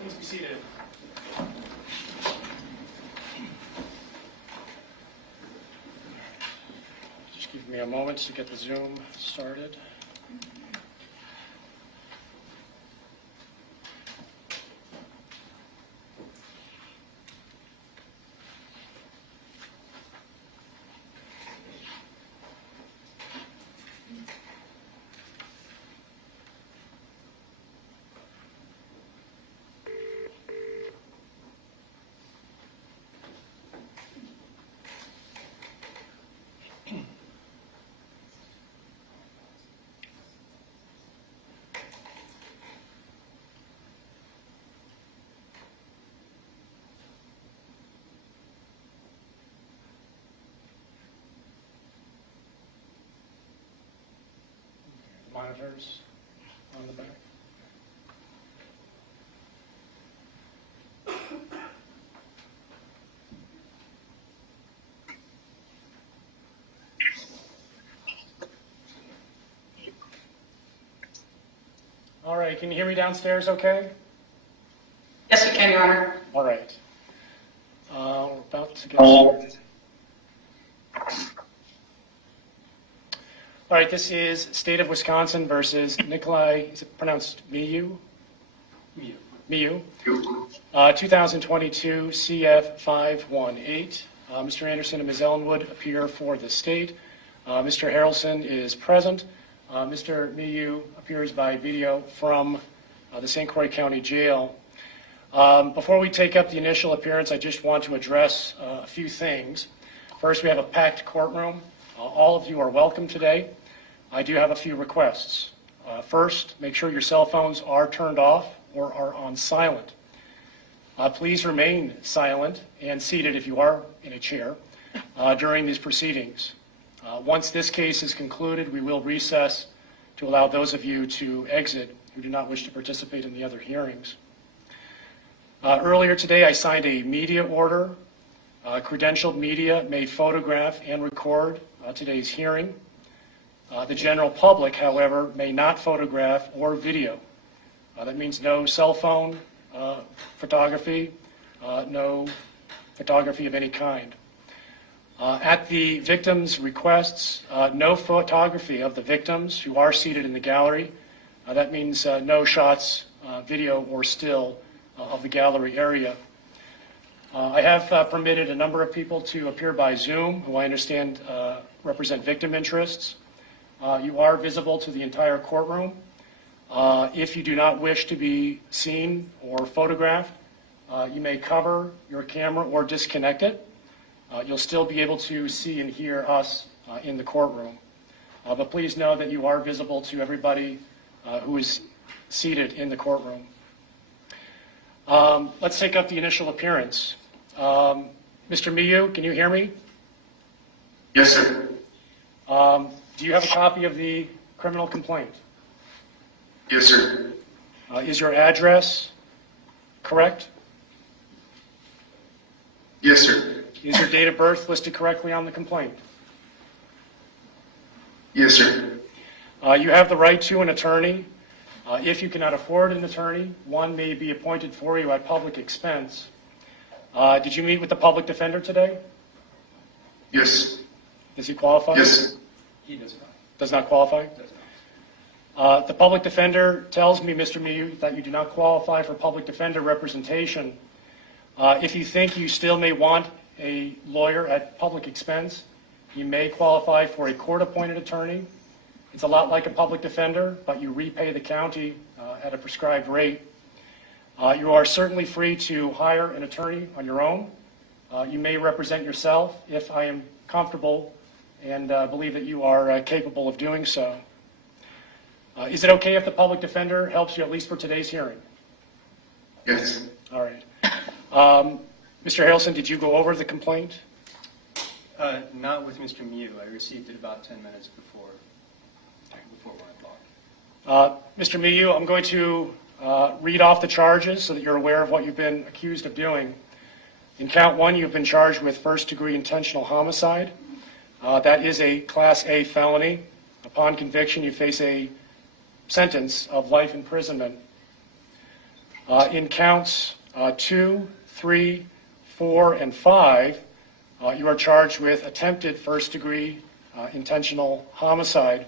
Please be seated. Just give me a moment to get the Zoom started. Monitors on the back. All right, can you hear me downstairs okay? Yes, we can, Your Honor. All right. We're about to get started. All right, this is State of Wisconsin versus Nicolae, is it pronounced Miu? Miu. 2022 CF 518. Mr. Anderson and Ms. Ellenwood appear for the state. Mr. Harrelson is present. Mr. Miu appears by video from the St. Croix County Jail. Before we take up the initial appearance, I just want to address a few things. First, we have a packed courtroom. All of you are welcome today. I do have a few requests. First, make sure your cell phones are turned off or are on silent. Please remain silent and seated if you are in a chair during these proceedings. Once this case is concluded, we will recess to allow those of you to exit who do not wish to participate in the other hearings. Earlier today, I signed a media order. Credentialed media may photograph and record today's hearing. The general public, however, may not photograph or video. That means no cell phone photography, no photography of any kind. At the victims' requests, no photography of the victims who are seated in the gallery. That means no shots, video, or still of the gallery area. I have permitted a number of people to appear by Zoom, who I understand represent victim interests. You are visible to the entire courtroom. If you do not wish to be seen or photographed, you may cover your camera or disconnect it. You'll still be able to see and hear us in the courtroom. But please know that you are visible to everybody who is seated in the courtroom. Let's take up the initial appearance. Mr. Miu, can you hear me? Yes, sir. Do you have a copy of the criminal complaint? Yes, sir. Is your address correct? Yes, sir. Is your date of birth listed correctly on the complaint? Yes, sir. You have the right to an attorney. If you cannot afford an attorney, one may be appointed for you at public expense. Did you meet with the public defender today? Yes. Does he qualify? Yes. He does not. Does not qualify? Does not. The public defender tells me, Mr. Miu, that you do not qualify for public defender representation. If you think you still may want a lawyer at public expense, you may qualify for a court-appointed attorney. It's a lot like a public defender, but you repay the county at a prescribed rate. You are certainly free to hire an attorney on your own. You may represent yourself if I am comfortable and believe that you are capable of doing so. Is it okay if the public defender helps you at least for today's hearing? Yes. All right. Mr. Harrelson, did you go over the complaint? Not with Mr. Miu. I received it about 10 minutes before 1 o'clock. Mr. Miu, I'm going to read off the charges so that you're aware of what you've been accused of doing. In count 1, you've been charged with first-degree intentional homicide. That is a Class A felony. Upon conviction, you face a sentence of life imprisonment. In counts 2, 3, 4, and 5, you are charged with attempted first-degree intentional homicide.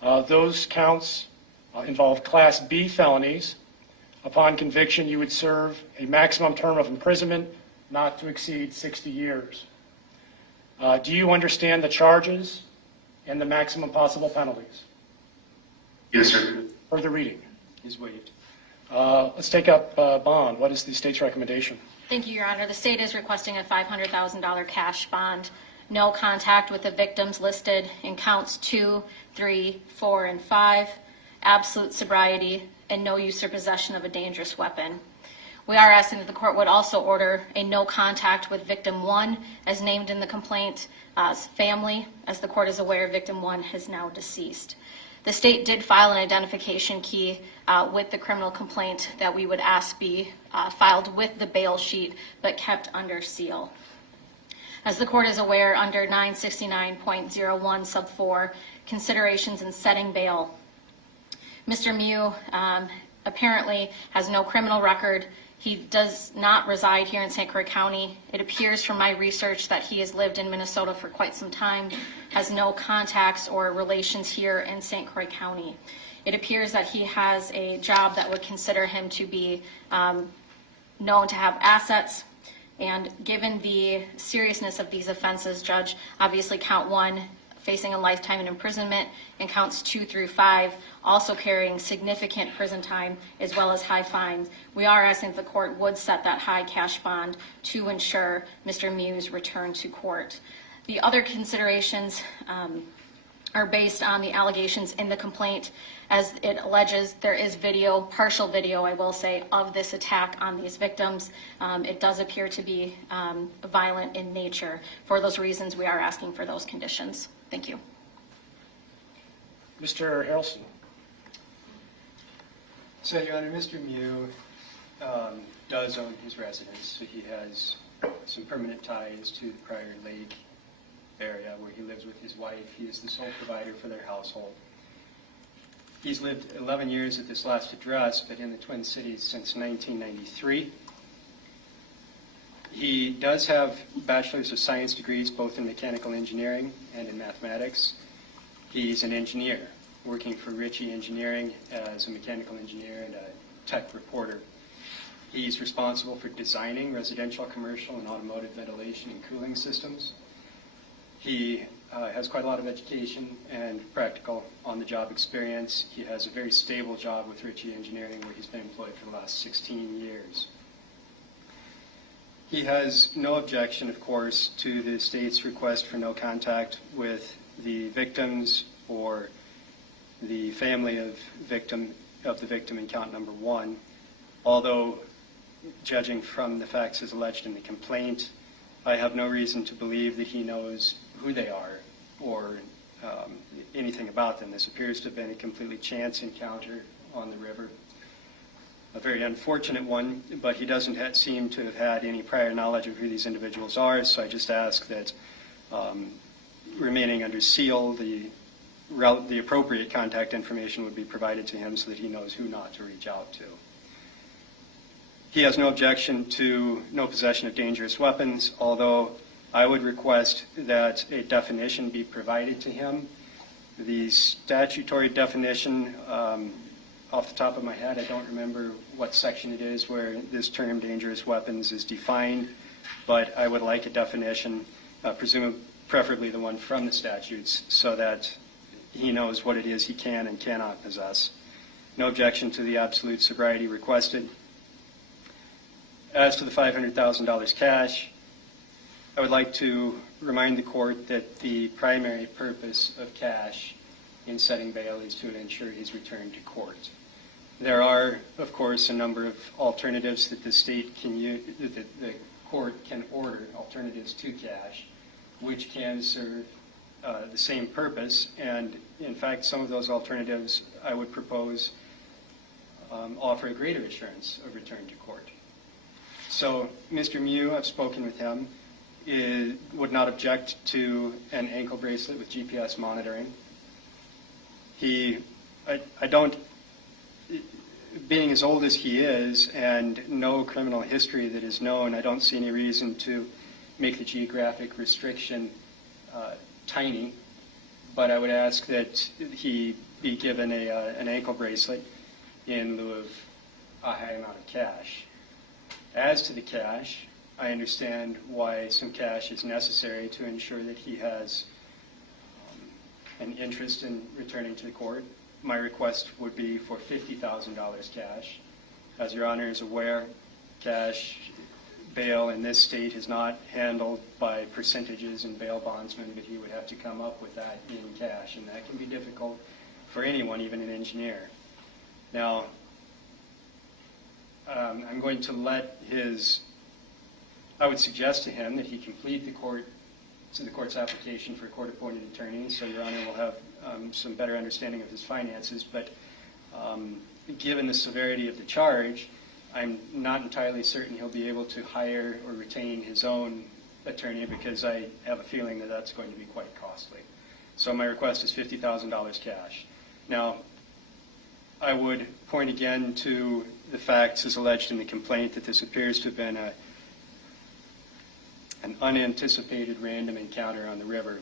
Those counts involve Class B felonies. Upon conviction, you would serve a maximum term of imprisonment not to exceed 60 years. Do you understand the charges and the maximum possible penalties? Yes, sir. Further reading. Is waived. Let's take up bond. What is the state's recommendation? Thank you, Your Honor. The state is requesting a $500,000 cash bond. No contact with the victims listed in counts 2, 3, 4, and 5, absolute sobriety, and no use or possession of a dangerous weapon. We are asking that the court would also order a no contact with victim 1, as named in the complaint, family. As the court is aware, victim 1 is now deceased. The state did file an identification key with the criminal complaint that we would ask be filed with the bail sheet, but kept under seal. As the court is aware, under 969.01 sub 4, considerations in setting bail, Mr. Miu apparently has no criminal record. He does not reside here in St. Croix County. It appears from my research that he has lived in Minnesota for quite some time, has no contacts or relations here in St. Croix County. It appears that he has a job that would consider him to be known to have assets. And given the seriousness of these offenses, Judge, obviously count 1 facing a lifetime in imprisonment, and counts 2 through 5 also carrying significant prison time as well as high fines. We are asking that the court would set that high cash bond to ensure Mr. Miu's return to court. The other considerations are based on the allegations in the complaint. As it alleges, there is video, partial video, I will say, of this attack on these victims. It does appear to be violent in nature. For those reasons, we are asking for those conditions. Thank you. Mr. Harrelson. So, Your Honor, Mr. Miu does own his residence, so he has some permanent ties to the Prior Lake area where he lives with his wife. He is the sole provider for their household. He's lived 11 years at this last address, but in the Twin Cities since 1993. He does have bachelor's of science degrees both in mechanical engineering and in mathematics. He's an engineer working for Ritchie Engineering as a mechanical engineer and a tech reporter. He's responsible for designing residential, commercial, and automotive ventilation and cooling systems. He has quite a lot of education and practical on-the-job experience. He has a very stable job with Ritchie Engineering where he's been employed for the last 16 years. He has no objection, of course, to the state's request for no contact with the victims or the family of the victim in count number 1, although judging from the facts as alleged in the complaint, I have no reason to believe that he knows who they are or anything about them. This appears to have been a completely chance encounter on the river. A very unfortunate one, but he doesn't seem to have had any prior knowledge of who these individuals are, so I just ask that remaining under seal, the appropriate contact information would be provided to him so that he knows who not to reach out to. He has no objection to no possession of dangerous weapons, although I would request that a definition be provided to him. The statutory definition, off the top of my head, I don't remember what section it is where this term dangerous weapons is defined, but I would like a definition, preferably the one from the statutes, so that he knows what it is he can and cannot possess. No objection to the absolute sobriety requested. As to the $500,000 cash, I would like to remind the court that the primary purpose of cash in setting bail is to ensure his return to court. There are, of course, a number of alternatives that the state can use, that the court can order, alternatives to cash, which can serve the same purpose. And in fact, some of those alternatives I would propose offer a greater assurance of return to court. So Mr. Miu, I've spoken with him, would not object to an ankle bracelet with GPS monitoring. being as old as he is and no criminal history that is known, I don't see any reason to make the geographic restriction tiny. But I would ask that he be given an ankle bracelet in lieu of a high amount of cash. As to the cash, I understand why some cash is necessary to ensure that he has an interest in returning to the court. My request would be for $50,000 cash. As Your Honor is aware, cash bail in this state is not handled by percentages and bail bondsmen, but he would have to come up with that in cash, and that can be difficult for anyone, even an engineer. Now, I'm going to I would suggest to him that he complete the court's application for a court-appointed attorney, so Your Honor will have some better understanding of his finances. But given the severity of the charge, I'm not entirely certain he'll be able to hire or retain his own attorney, because I have a feeling that that's going to be quite costly. So my request is $50,000 cash. Now, I would point again to the facts as alleged in the complaint that this appears to have been an unanticipated random encounter on the river.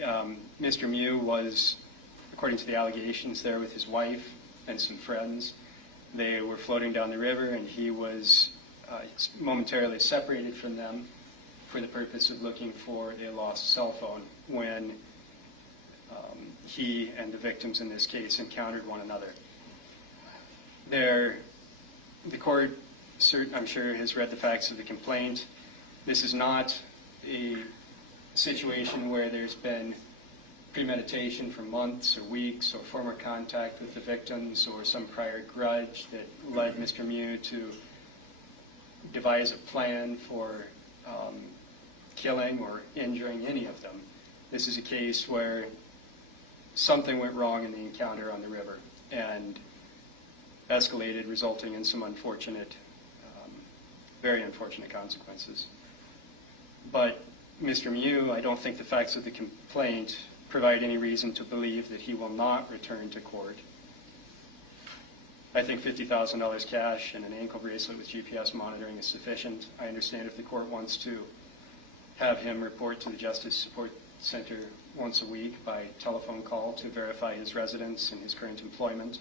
Mr. Miu was, according to the allegations, there with his wife and some friends. They were floating down the river, and he was momentarily separated from them for the purpose of looking for a lost cell phone when he and the victims in this case encountered one another. The court, I'm sure, has read the facts of the complaint. This is not a situation where there's been premeditation for months or weeks, or former contact with the victims, or some prior grudge that led Mr. Miu to devise a plan for killing or injuring any of them. This is a case where something went wrong in the encounter on the river and escalated, resulting in some unfortunate, very unfortunate consequences. But Mr. Miu, I don't think the facts of the complaint provide any reason to believe that he will not return to court. I think $50,000 cash and an ankle bracelet with GPS monitoring is sufficient. I understand if the court wants to have him report to the Justice Support Center once a week by telephone call to verify his residence and his current employment.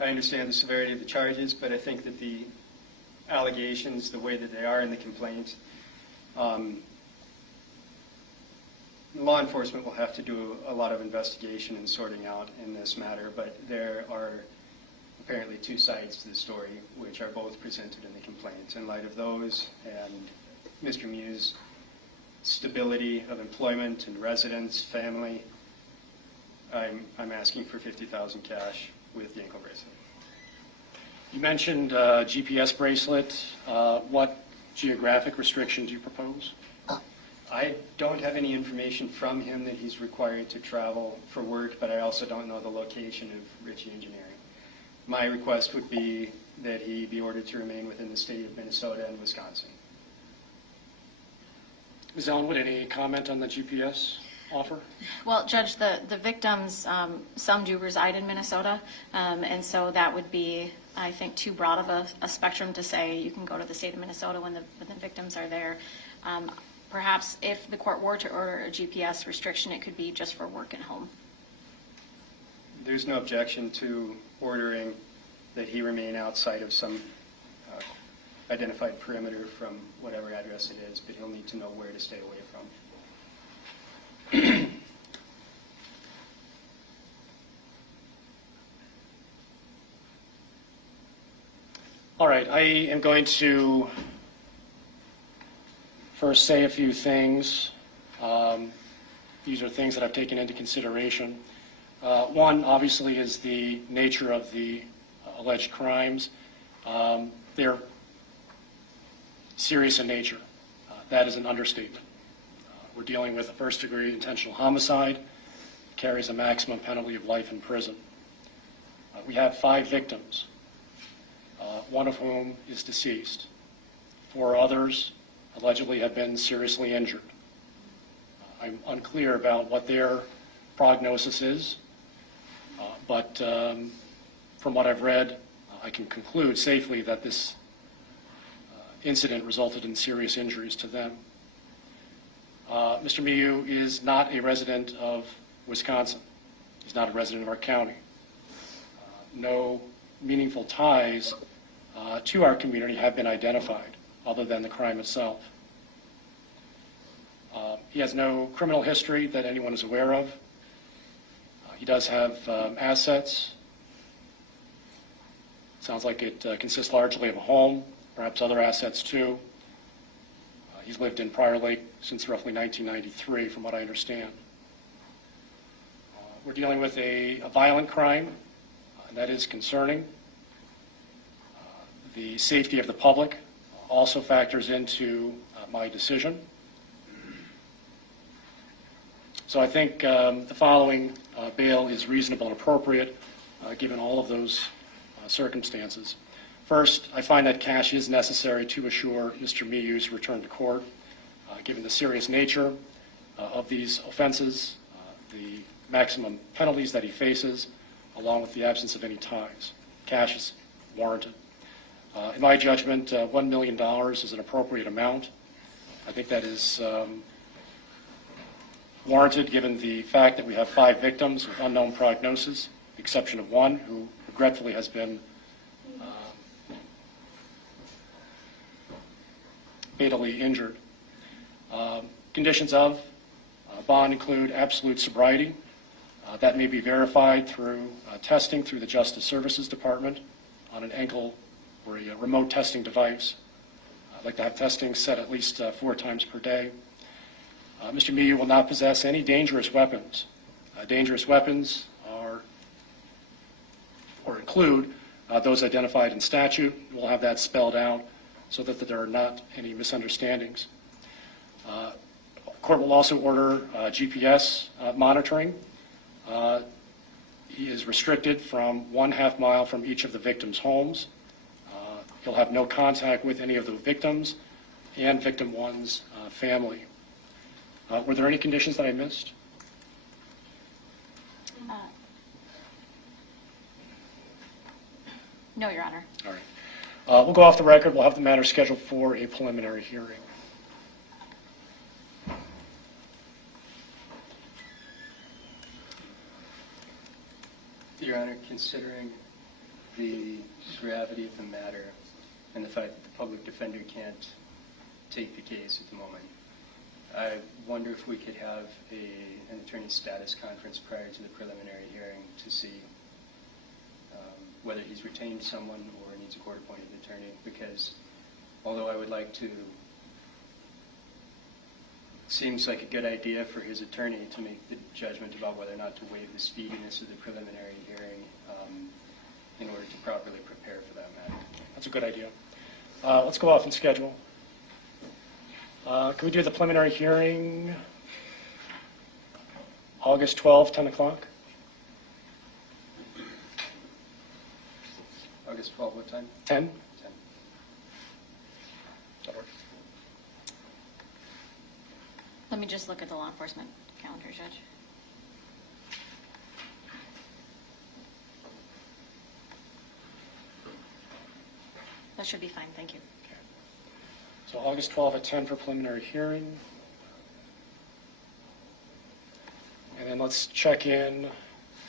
I understand the severity of the charges, but I think that the allegations, the way that they are in the complaint, law enforcement will have to do a lot of investigation and sorting out in this matter, but there are apparently two sides to the story, which are both presented in the complaint. In light of those and Mr. Miu's stability of employment and residence, family, I'm asking for $50,000 cash with the ankle bracelet. You mentioned GPS bracelet. What geographic restriction do you propose? I don't have any information from him that he's required to travel for work, but I also don't know the location of Ritchie Engineering. My request would be that he be ordered to remain within the state of Minnesota and Wisconsin. Ms. Ellenwood, any comment on the GPS offer? Well, Judge, the victims, some do reside in Minnesota, and so that would be, I think, too broad of a spectrum to say you can go to the state of Minnesota when the victims are there. Perhaps if the court were to order a GPS restriction, it could be just for work and home. There's no objection to ordering that he remain outside of some identified perimeter from whatever address it is, but he'll need to know where to stay away from. All right, I am going to first say a few things. These are things that I've taken into consideration. One, obviously, is the nature of the alleged crimes. They're serious in nature. That is an understatement. We're dealing with a first-degree intentional homicide, carries a maximum penalty of life in prison. We have 5 victims, one of whom is deceased. 4 others allegedly have been seriously injured. I'm unclear about what their prognosis is, but from what I've read, I can conclude safely that this incident resulted in serious injuries to them. Mr. Miu is not a resident of Wisconsin. He's not a resident of our county. No meaningful ties to our community have been identified other than the crime itself. He has no criminal history that anyone is aware of. He does have assets. Sounds like it consists largely of a home, perhaps other assets too. He's lived in Prior Lake since roughly 1993, from what I understand. We're dealing with a violent crime, and that is concerning. The safety of the public also factors into my decision. So I think the following bail is reasonable and appropriate given all of those circumstances. First, I find that cash is necessary to assure Mr. Miu's return to court, given the serious nature of these offenses, the maximum penalties that he faces, along with the absence of any ties. Cash is warranted. In my judgment, $1 million is an appropriate amount. I think that is warranted given the fact that we have 5 victims with unknown prognosis, with the exception of one who regretfully has been fatally injured. Conditions of bond include absolute sobriety. That may be verified through testing through the Justice Services Department on an ankle or a remote testing device. I'd like to have testing set at least 4 times per day. Mr. Miu will not possess any dangerous weapons. Dangerous weapons are or include those identified in statute. We'll have that spelled out so that there are not any misunderstandings. Court will also order GPS monitoring. He is restricted from 1/2 mile from each of the victims' homes. He'll have no contact with any of the victims and victim one's family. Were there any conditions that I missed? No, Your Honor. All right. We'll go off the record. We'll have the matter scheduled for a preliminary hearing. Your Honor, considering the gravity of the matter and the fact that the public defender can't take the case at the moment, I wonder if we could have an attorney status conference prior to the preliminary hearing to see whether he's retained someone or needs a court-appointed attorney, because although I would like to, it seems like a good idea for his attorney to make the judgment about whether or not to waive the speediness of the preliminary hearing in order to properly prepare for that matter. That's a good idea. Let's go off and schedule. Can we do the preliminary hearing August 12, 10 o'clock? August 12, what time? 10? 10. That works. Let me just look at the law enforcement calendar, Judge. That should be fine, thank you. Okay. So August 12 at 10 for preliminary hearing. And then let's check in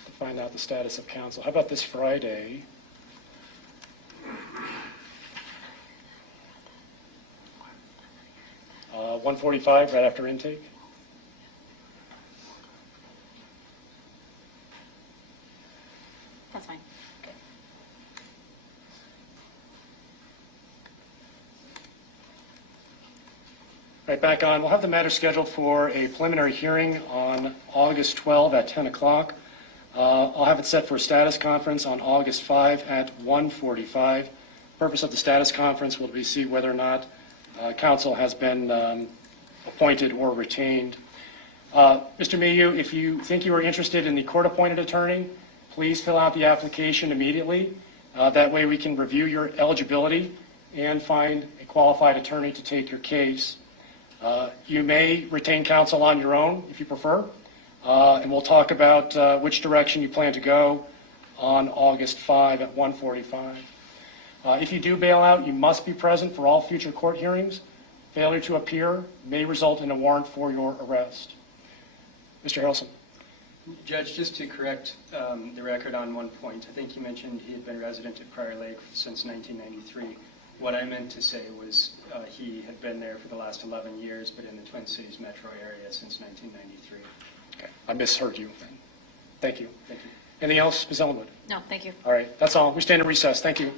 to find out the status of counsel. How about this Friday? 1:45 right after intake. That's fine. Okay. Right, back on. We'll have the matter scheduled for a preliminary hearing on August 12 at 10 o'clock. I'll have it set for a status conference on August 5 at 1:45. Purpose of the status conference will be to see whether or not counsel has been appointed or retained. Mr. Miu, if you think you are interested in the court-appointed attorney, please fill out the application immediately. That way we can review your eligibility and find a qualified attorney to take your case. You may retain counsel on your own if you prefer, and we'll talk about which direction you plan to go on August 5 at 1:45. If you do bail out, you must be present for all future court hearings. Failure to appear may result in a warrant for your arrest. Mr. Harrelson. Judge, just to correct the record on one point, I think you mentioned he had been resident at Prior Lake since 1993. What I meant to say was he had been there for the last 11 years, but in the Twin Cities metro area since 1993. Okay, I misheard you. Thank you. Thank you. Anything else, Ms. Ellenwood? No, thank you. All right, that's all. We stand in recess. Thank you.